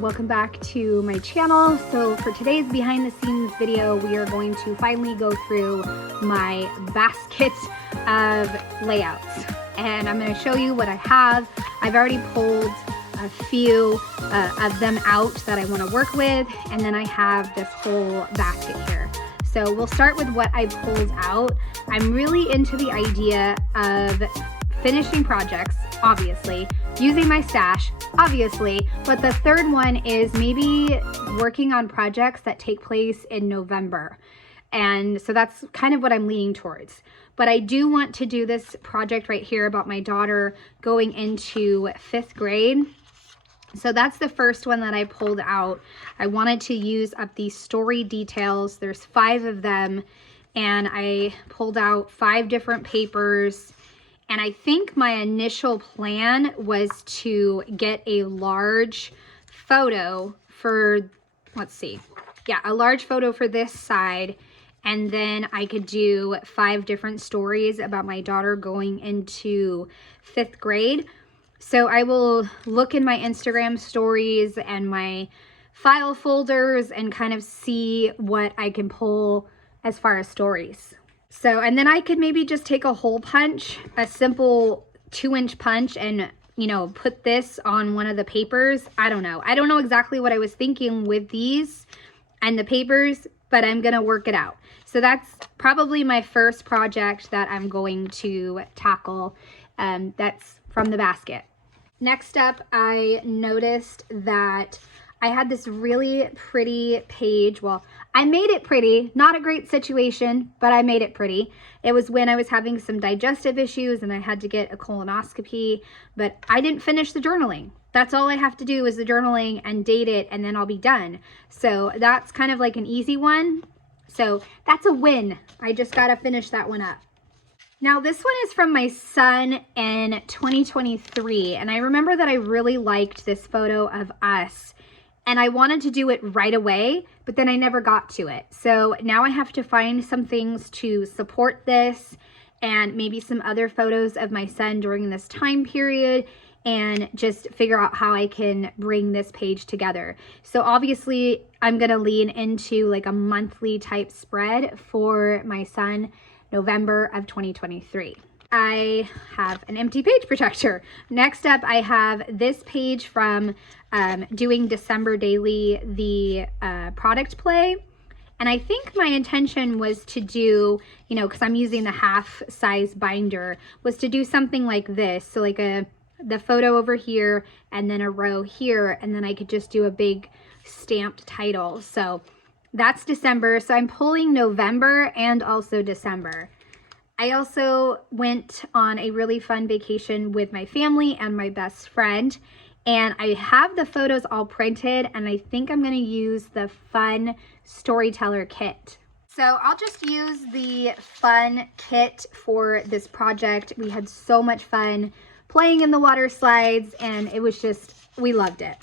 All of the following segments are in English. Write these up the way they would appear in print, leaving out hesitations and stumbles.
welcome back to my channel. So for today's behind the scenes video, we are going to finally go through my basket of layouts, and I'm going to show you what I have. I've already pulled a few of them out that I want to work with, and then I have this whole basket here. So we'll start with what I pulled out. I'm really into the idea of finishing projects, obviously, using my stash, obviously, but the third one is maybe working on projects that take place in November. And so that's kind of what I'm leaning towards. But I do want to do this project right here about my daughter going into 5th grade. So that's the first one that I pulled out. I wanted to use up these story details. There's 5 of them, and I pulled out 5 different papers. And I think my initial plan was to get a large photo for, let's see, yeah, a large photo for this side. And then I could do 5 different stories about my daughter going into 5th grade. So I will look in my Instagram stories and my file folders and kind of see what I can pull as far as stories. So, and then I could maybe just take a hole punch, a simple 2-inch punch, and, you know, put this on one of the papers. I don't know. I don't know exactly what I was thinking with these and the papers, but I'm going to work it out. So that's probably my first project that I'm going to tackle. That's from the basket. Next up, I noticed that I had this really pretty page. Well, I made it pretty, not a great situation, but I made it pretty. It was when I was having some digestive issues and I had to get a colonoscopy, but I didn't finish the journaling. That's all I have to do is the journaling and date it, and then I'll be done. So that's kind of like an easy one. So that's a win. I just got to finish that one up. Now this one is from my son in 2023, and I remember that I really liked this photo of us. And I wanted to do it right away, but then I never got to it. So now I have to find some things to support this, and maybe some other photos of my son during this time period, and just figure out how I can bring this page together. So obviously I'm gonna lean into like a monthly type spread for my son, November of 2023. I have an empty page protector. Next up, I have this page from doing December daily, the product play. And I think my intention was to do, you know, because I'm using the half size binder, was to do something like this. So like the photo over here and then a row here, and then I could just do a big stamped title. So that's December. So I'm pulling November and also December. I also went on a really fun vacation with my family and my best friend, and I have the photos all printed, and I think I'm going to use the fun storyteller kit. So I'll just use the fun kit for this project. We had so much fun playing in the water slides, and it was just, we loved it.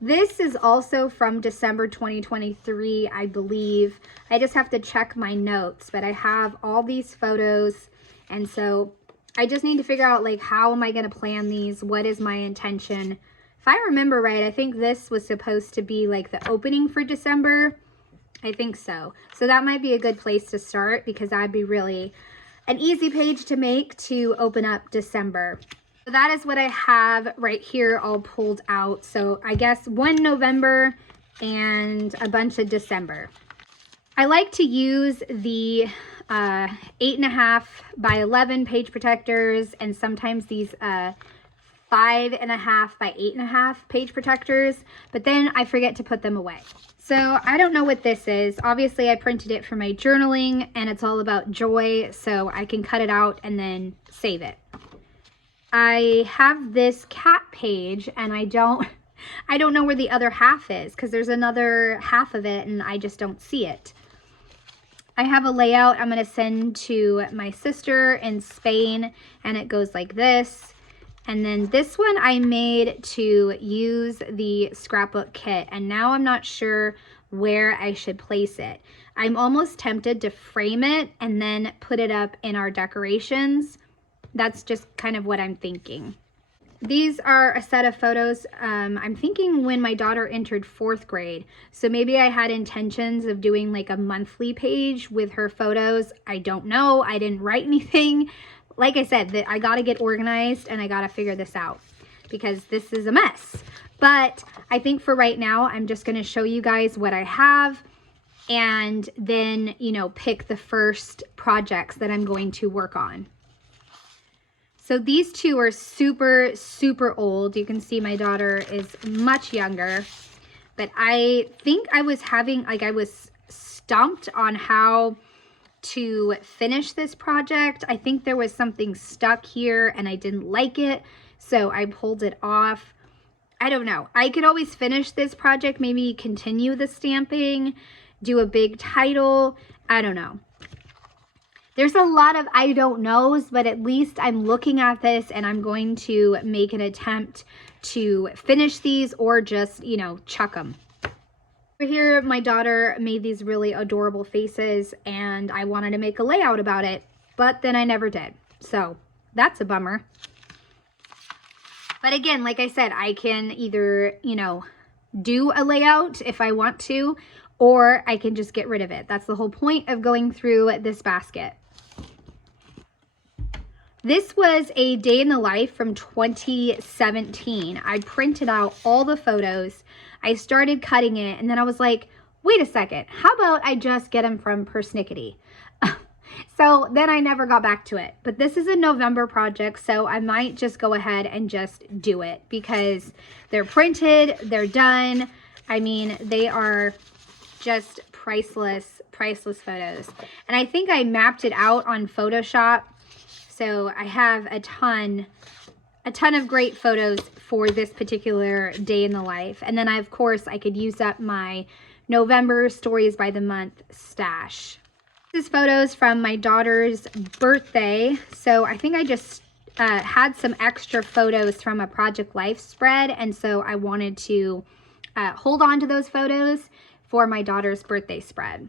This is also from December 2023, I believe. I just have to check my notes, but I have all these photos, and so I just need to figure out, like, how am I going to plan these? What is my intention? If I remember right, I think this was supposed to be like the opening for December. I think so. So that might be a good place to start, because that'd be really an easy page to make to open up December. So that is what I have right here all pulled out. So I guess 1 November and a bunch of December. I like to use the 8.5 by 11 page protectors, and sometimes these 5.5 by 8.5 page protectors, but then I forget to put them away. So I don't know what this is. Obviously I printed it for my journaling, and it's all about joy, so I can cut it out and then save it. I have this cat page, and I don't know where the other half is, because there's another half of it and I just don't see it. I have a layout I'm going to send to my sister in Spain, and it goes like this. And then this one I made to use the scrapbook kit, and now I'm not sure where I should place it. I'm almost tempted to frame it and then put it up in our decorations. That's just kind of what I'm thinking. These are a set of photos, I'm thinking when my daughter entered 4th grade. So maybe I had intentions of doing like a monthly page with her photos. I don't know. I didn't write anything. Like I said, I got to get organized and I got to figure this out because this is a mess. But I think for right now, I'm just going to show you guys what I have and then, you know, pick the first projects that I'm going to work on. So these two are super, super old. You can see my daughter is much younger, but I think I was having, like, I was stumped on how to finish this project. I think there was something stuck here and I didn't like it, so I pulled it off. I don't know. I could always finish this project, maybe continue the stamping, do a big title. I don't know. There's a lot of I don't knows, but at least I'm looking at this and I'm going to make an attempt to finish these or just, you know, chuck them. Over here, my daughter made these really adorable faces and I wanted to make a layout about it, but then I never did. So that's a bummer. But again, like I said, I can either, you know, do a layout if I want to, or I can just get rid of it. That's the whole point of going through this basket. This was a day in the life from 2017. I printed out all the photos. I started cutting it and then I was like, wait a second, how about I just get them from Persnickety? So then I never got back to it. But this is a November project, so I might just go ahead and just do it because they're printed, they're done. I mean, they are just priceless, priceless photos. And I think I mapped it out on Photoshop. So I have a ton of great photos for this particular day in the life. And then of course, I could use up my November Stories by the Month stash. This is photos from my daughter's birthday. So I think I just had some extra photos from a Project Life spread. And so I wanted to hold on to those photos for my daughter's birthday spread.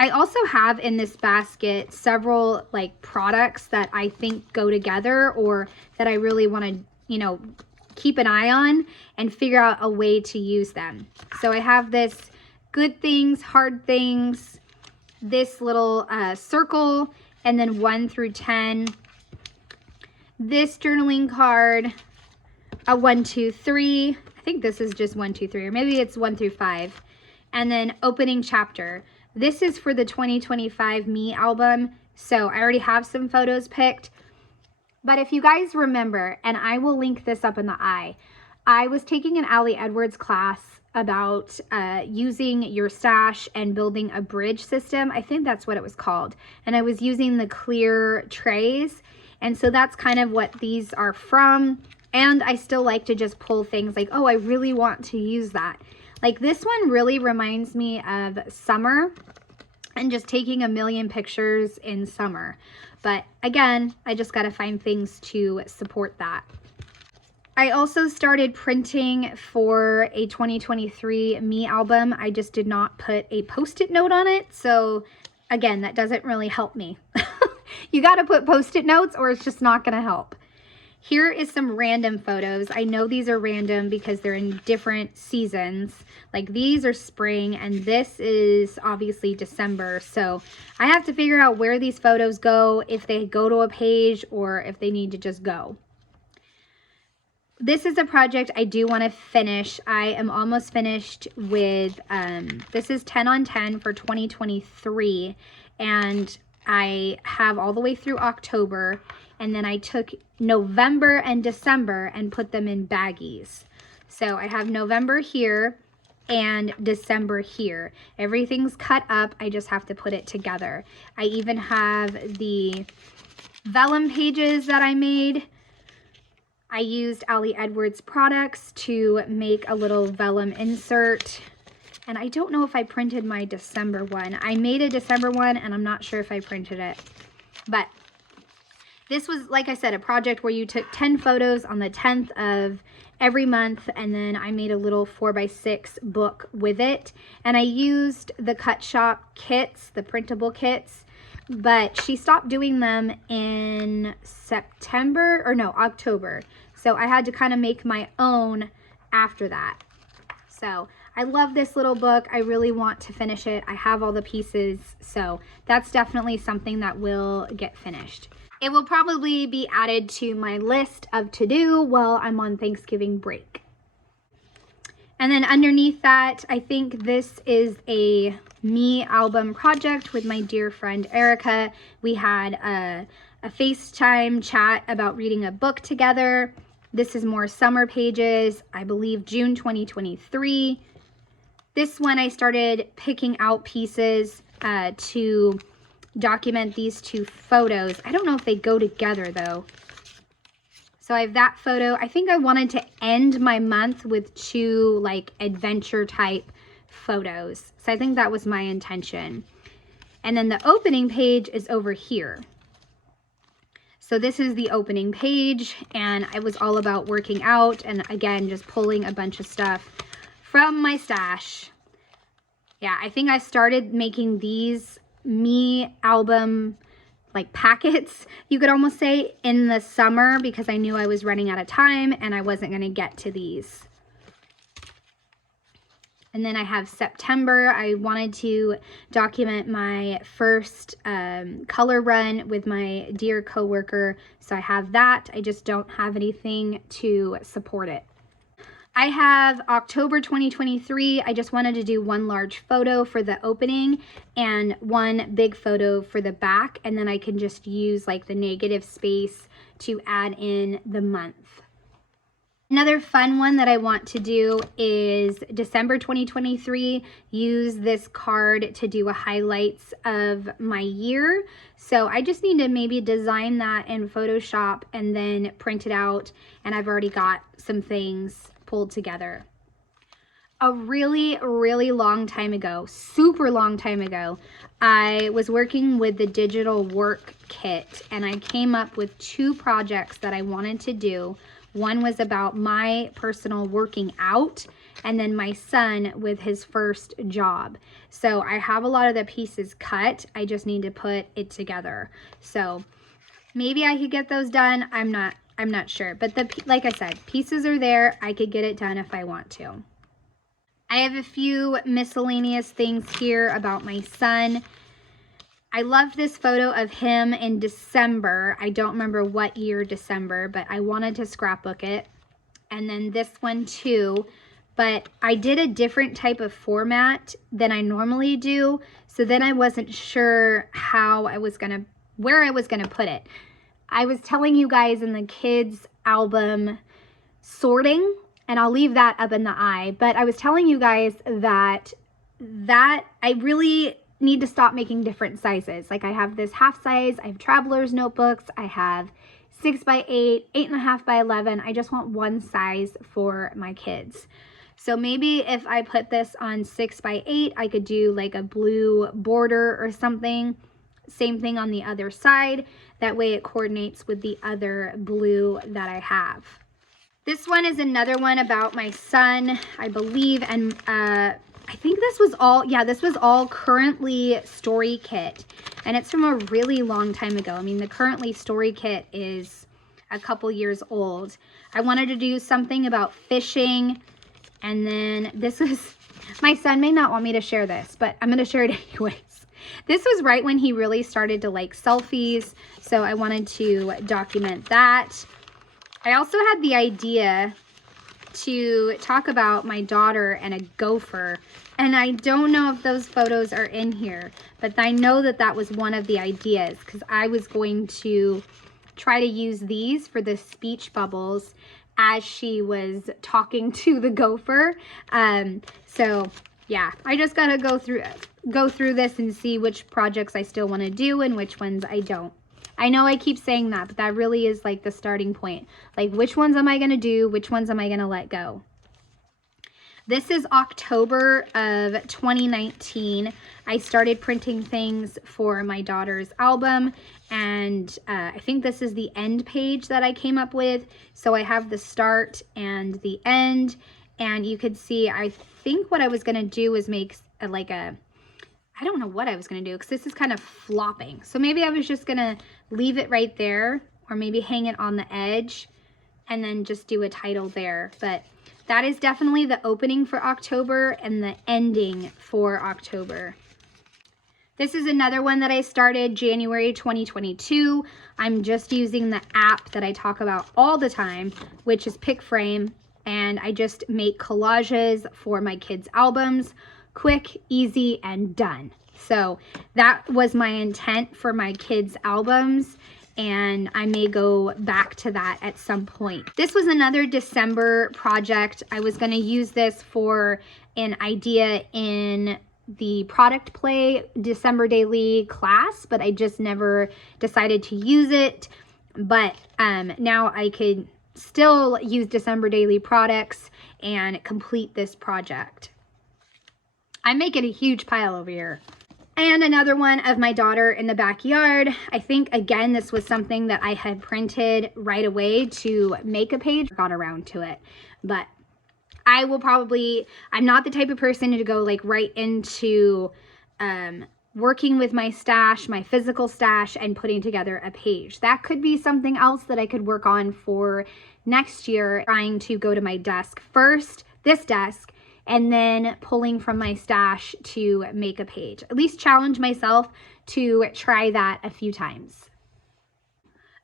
I also have in this basket several like products that I think go together or that I really want to, you know, keep an eye on and figure out a way to use them. So I have this good things, hard things, this little circle, and then 1 through 10. This journaling card, a 1, 2, 3. I think this is just 1, 2, 3, or maybe it's 1 through 5. And then opening chapter. This is for the 2025 Me album, so I already have some photos picked. But if you guys remember, and I will link this up in the eye, I was taking an Allie Edwards class about using your stash and building a bridge system. I think that's what it was called. And I was using the clear trays. And so that's kind of what these are from. And I still like to just pull things like, oh, I really want to use that. Like this one really reminds me of summer and just taking a million pictures in summer. But again, I just got to find things to support that. I also started printing for a 2023 Me album. I just did not put a Post-it note on it. So again, that doesn't really help me. You got to put Post-it notes or it's just not going to help. Here is some random photos. I know these are random because they're in different seasons. Like these are spring and this is obviously December. So I have to figure out where these photos go, if they go to a page or if they need to just go. This is a project I do want to finish. I am almost finished with, this is 10 on 10 for 2023. And I have all the way through October. And then I took November and December and put them in baggies. So I have November here and December here. Everything's cut up. I just have to put it together. I even have the vellum pages that I made. I used Allie Edwards products to make a little vellum insert. And I don't know if I printed my December one. I made a December one and I'm not sure if I printed it. But this was, like I said, a project where you took 10 photos on the 10th of every month, and then I made a little 4x6 book with it. And I used the Cut Shop kits, the printable kits. but she stopped doing them in October. So I had to kind of make my own after that. So I love this little book. I really want to finish it. I have all the pieces, so that's definitely something that will get finished. It will probably be added to my list of to-do while I'm on Thanksgiving break. And then underneath that, I think this is a me album project with my dear friend Erica. We had a FaceTime chat about reading a book together. This is more summer pages, I believe June 2023. This one I started picking out pieces to document these two photos. I don't know if they go together though. So I have that photo. I think I wanted to end my month with two like adventure type photos. So I think that was my intention. And then the opening page is over here. So this is the opening page, and I was all about working out and again, just pulling a bunch of stuff from my stash. Yeah, I think I started making these me album like packets, you could almost say, in the summer because I knew I was running out of time and I wasn't going to get to these. And then I have September. I wanted to document my first color run with my dear coworker. So I have that. I just don't have anything to support it. I have October 2023. I just wanted to do one large photo for the opening and one big photo for the back. And then I can just use like the negative space to add in the month. Another fun one that I want to do is December 2023, use this card to do a highlights of my year. So I just need to maybe design that in Photoshop and then print it out. And I've already got some things pulled together. A really, really long time ago, super long time ago, I was working with the digital work kit and I came up with two projects that I wanted to do. One was about my personal working out and then my son with his first job. So I have a lot of the pieces cut. I just need to put it together. So maybe I could get those done. I'm not sure. But like I said, pieces are there. I could get it done if I want to. I have a few miscellaneous things here about my son. I love this photo of him in December. I don't remember what year December, but I wanted to scrapbook it. And then this one too, but I did a different type of format than I normally do. So then I wasn't sure where I was gonna put it. I was telling you guys in the kids album sorting, and I'll leave that up in the eye, but I was telling you guys that I really need to stop making different sizes. Like I have this half size, I have traveler's notebooks, I have 6x8, 8.5 by 11. I just want one size for my kids. So maybe if I put this on 6x8, I could do like a blue border or something. Same thing on the other side. That way it coordinates with the other blue that I have. This one is another one about my son, I believe, and I think this was all Currently Story Kit, and it's from a really long time ago. I mean, the Currently Story Kit is a couple years old. I wanted to do something about fishing, and then this was, my son may not want me to share this, but I'm going to share it anyways. This was right when he really started to like selfies, so I wanted to document that. I also had the idea to talk about my daughter and a gopher, and I don't know if those photos are in here, but I know that that was one of the ideas because I was going to try to use these for the speech bubbles as she was talking to the gopher. So yeah, I just gotta go through this and see which projects I still want to do and which ones I don't. I know I keep saying that, but that really is like the starting point. Like, which ones am I going to do? Which ones am I going to let go? This is October of 2019. I started printing things for my daughter's album, and I think this is the end page that I came up with. So I have the start and the end, and you could see, I think what I was going to do is make I I don't know what I was gonna do because this is kind of flopping. So maybe I was just gonna leave it right there, or maybe hang it on the edge and then just do a title there. But that is definitely the opening for October and the ending for October. This is another one that I started January 2022. I'm just using the app that I talk about all the time, which is PicFrame, and I just make collages for my kids' albums. Quick, easy, and done. So that was my intent for my kids' albums, and I may go back to that at some point. This was another December project. I was going to use this for an idea in the product play December daily class, but I just never decided to use it. But now I could still use December daily products and complete this project. I'm making a huge pile over here. And another one of my daughter in the backyard. I think, again, this was something that I had printed right away to make a page. Got around to it. But I will probably, I'm not the type of person to go like right into working with my stash, my physical stash, and putting together a page. That could be something else that I could work on for next year, trying to go to my desk first, this desk, and then pulling from my stash to make a page. At least challenge myself to try that a few times.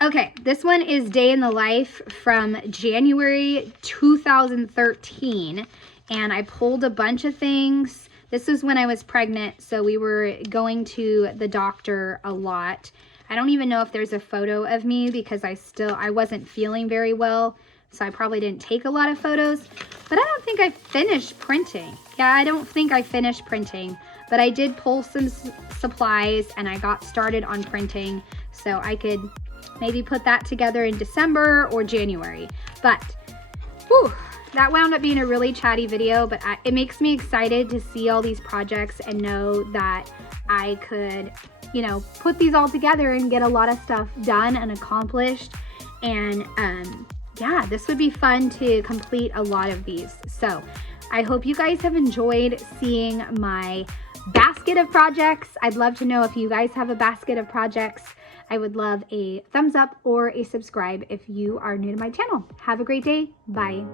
Okay, this one is Day in the Life from January 2013, and I pulled a bunch of things. This was when I was pregnant, so we were going to the doctor a lot. I don't even know if there's a photo of me because I wasn't feeling very well, so I probably didn't take a lot of photos, but I don't think I finished printing. Yeah, I don't think I finished printing, but I did pull some supplies and I got started on printing, so I could maybe put that together in December or January. But whew, that wound up being a really chatty video, but it makes me excited to see all these projects and know that I could, you know, put these all together and get a lot of stuff done and accomplished. And yeah, this would be fun to complete a lot of these. So I hope you guys have enjoyed seeing my basket of projects. I'd love to know if you guys have a basket of projects. I would love a thumbs up or a subscribe if you are new to my channel. Have a great day. Bye.